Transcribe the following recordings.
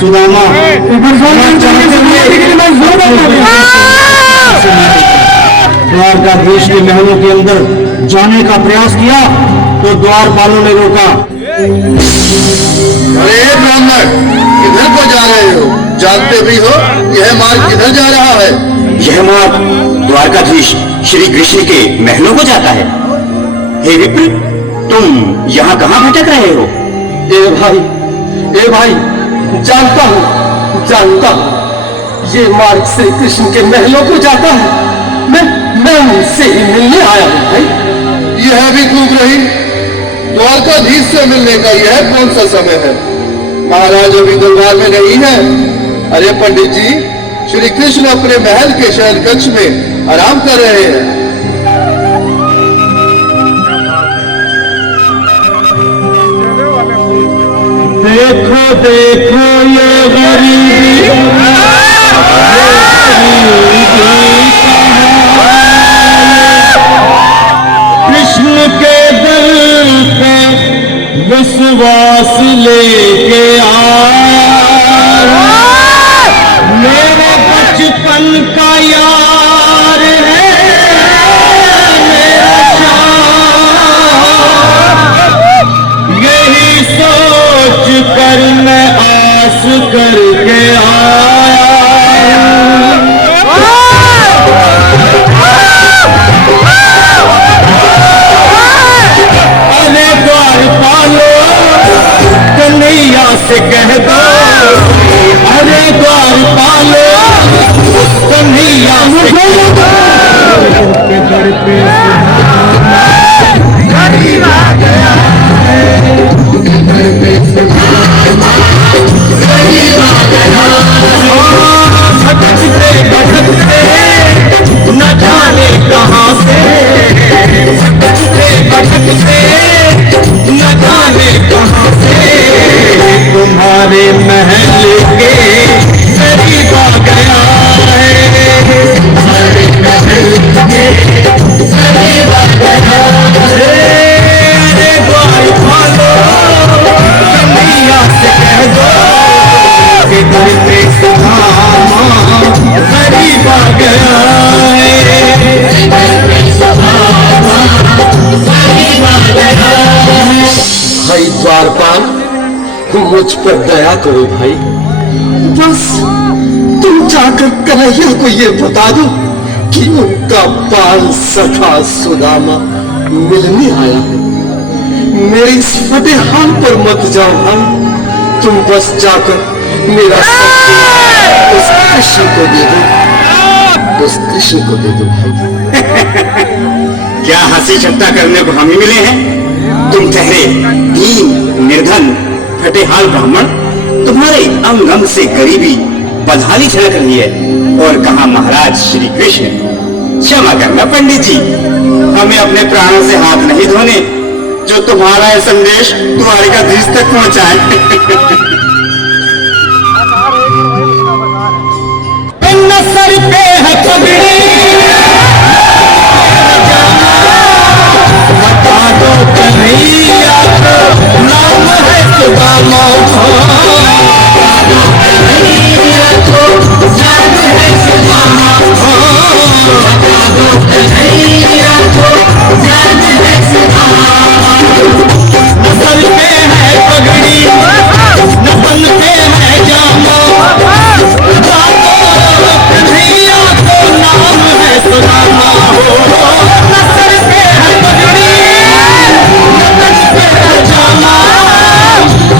सुदामा द्वारकाधीश के महलों के अंदर जाने का प्रयास किया तो द्वारपालों ने रोका। अरे ब्राह्मण, किधर को जा रहे हो? जानते भी हो यह मार्ग किधर जा रहा है? यह मार्ग द्वारकाधीश श्री कृष्ण के महलों को जाता है। हे विप्र, तुम यहाँ कहाँ भटक रहे हो? ए भाई, जानता हूँ ये मार्ग श्री कृष्ण के महलों को जाता है। मैं उनसे ही मिलने आया हूँ भाई। यह भी खूब रही, द्वारकाधीश से मिलने का यह कौन सा समय है? महाराज अभी दरबार में नहीं है। अरे पंडित जी, श्री कृष्ण अपने महल के शयन कक्ष में आराम कर रहे हैं। देखो ये गरीबी, कृष्ण के दर पे विश्वास लेके आया, मेरे बचपन का यार है मेरा शान, यही सोच कर मैं आस करके आया। अरे द्वारपालो, कन्हैया से कह दो, अरे द्वारपालो, कन्हैया से कह दो, उनके दर पे गरीब आ गया है, उनके दर पे गरीब आ गया है। भटकते भटकते न जाने कहाँ से, भटकते भटकते न जाने कहाँ से, तुम्हारे महल के करीब आ गया है, तुम्हारे महल के करीब आ गया है। अरे द्वारपालो, कन्हैया से कह दो कि दर पे सुदामा करीब आ गया है, दर पे सुदामा करीब आ गया है। भाई द्वारपाल, मुझ पर दया करो भाई। बस तुम जाकर कन्हैया को ये बता दो कि उनका बाल सखा सुदामा मिलने आया है। मेरे इस फटे हाल पर मत जाओ भाई, तुम बस जाकर मेरा उस कृष्ण को दे दो, उस कृष्ण को दे दो भाई। क्या हंसी ठट्टा करने को हम ही मिले हैं? तुम ठहरे दीन निर्धन फटेहाल ब्राह्मण, तुम्हारे अंग अंग से गरीबी बदहाली झलक रही है। और कहा महाराज श्री कृष्ण? क्षमा करना पंडित जी, हमें अपने प्राणों से हाथ नहीं धोने जो तुम्हारा यह संदेश द्वारकाधीश तक पहुंचाए। सर पे है पगड़ी, बता दो कन्हैया को नाम है सुदामा, बता दो कन्हैया को नाम है सुदामा, बता दो कन्हैया को नाम है सुदामा। न सर पे है पगड़ी, न बन पे है जामा, बता दो कन्हैया को नाम है सुदामा। न सर पे है पगड़ी, न बन पे है जामा,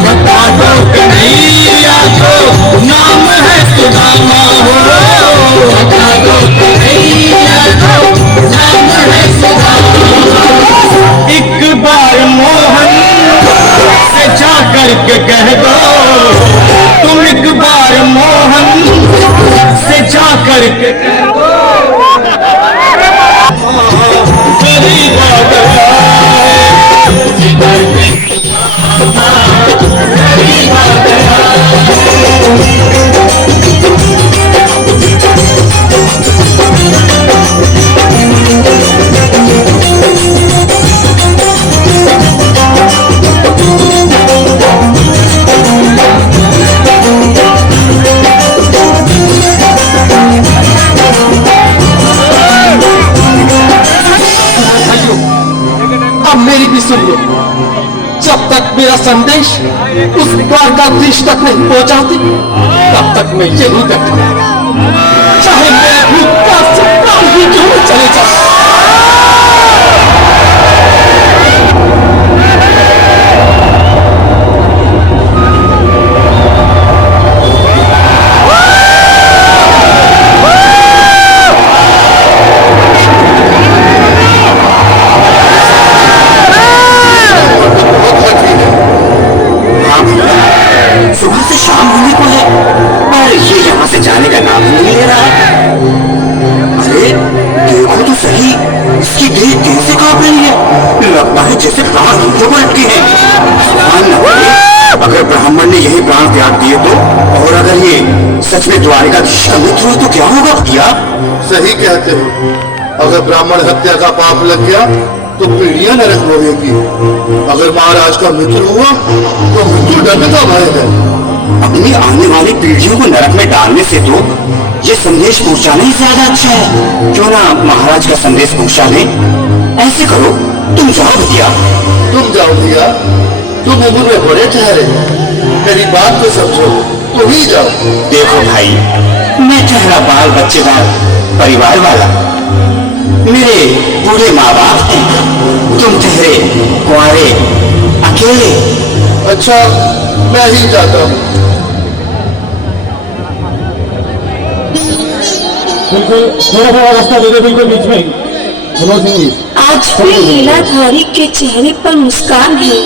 बता दो कन्हैया को नाम है सुदामा, बता दो कन्हैया को नाम है सुदामा। एक बार मोहन से जा करके कह दो, तुम एक बार मोहन से जा करके कह दो, गरीब आ गया है, गरीब आ गया है। संदेश उस द्वारकाधीश तक नहीं पहुंचाते, तब तक मैं यही बैठा, चाहे मेरे भूतकाल से प्राण ही क्यों न चले जाए। सुबह से शाम होने को है पर ये यहाँ से जाने का नाम नहीं ले रहा है। अरे देखो तो सही, इसकी देह कैसे कांप रही है, लगता है जैसे प्राण हीठों पर अटके हैं। भगवान न करे अगर ब्राह्मण ने यही प्राण त्याग दिए तो, और अगर ये सच में द्वारिकाधीश का मित्र हो तो क्या होगा भैया? सही कहते हो, अगर ब्राह्मण हत्या का पाप लग गया तो पीढ़ियां नरक भोगेगी। अगर महाराज का मित्र हुआ तो मृत्यु दंड का भय है। अपनी आने वाली पीढ़ियों को नरक में डालने से तो ये संदेश पहुंचाना ही ज्यादा अच्छा है। क्यों ना महाराज का संदेश पहुंचा दें। ऐसे करो, तुम जाओ भैया। तुम जाओ भैया, तुम उम्र में बड़े ठहरे, मेरी बात को समझो, तुम ही जाओ। देखो भाई, मैं ठहरा बाल बच्चेदार परिवार वाला, मेरे बूढ़े माँ बाप हैं, तुम ठहरे कुंवारे अकेले। अच्छा, मैं ही जाता हूँ। बिल्कुल थोड़ा थोड़ा रास्ता दे दे, बिल्कुल बीच में। सुनो सिंह जी, आज भी लीलाधारी के चेहरे पर मुस्कान है,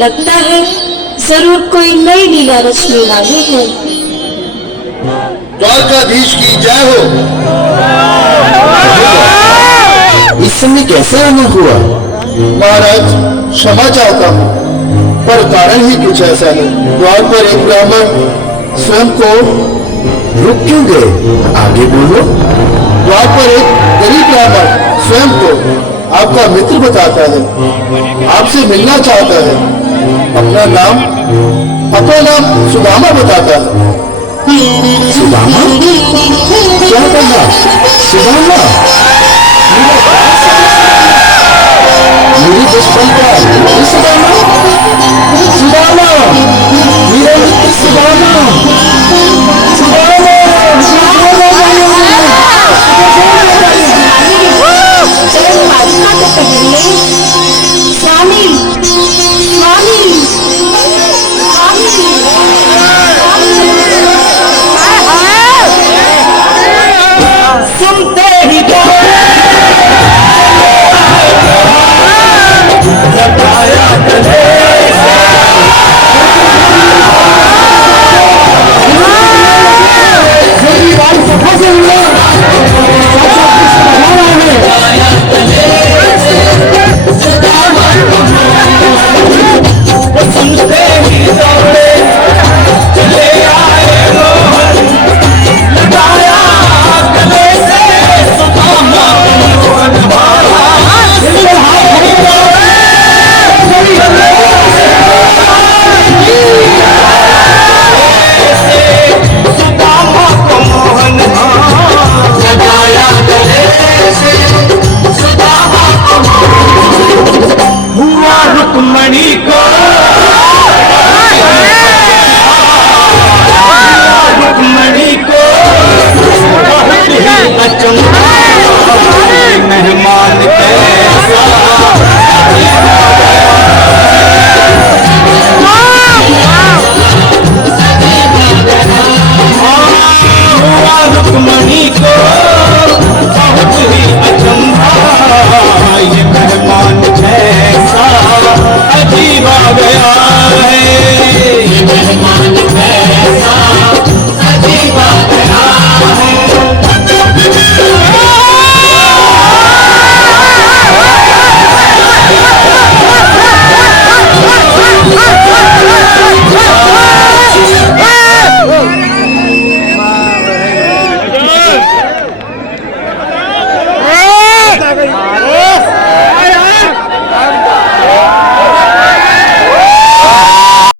लगता है जरूर कोई नई लीला रचने वाले हैं। द्वारकाधीश की जय हो। इस समय कैसे आना हुआ? महाराज क्षमा चाहता हूँ, पर कारण ही कुछ ऐसा है। द्वार पर एक ब्राह्मण स्वयं को रुक क्यों गए? आगे बोलो। द्वार पर एक गरीब ब्राह्मण स्वयं को आपका मित्र बताता है, आपसे मिलना चाहता है। अपना नाम सुदामा बताता है। सुदामा? क्या कहा? सुदामा? मेरी दुश्मन का सुदामा? सुदामा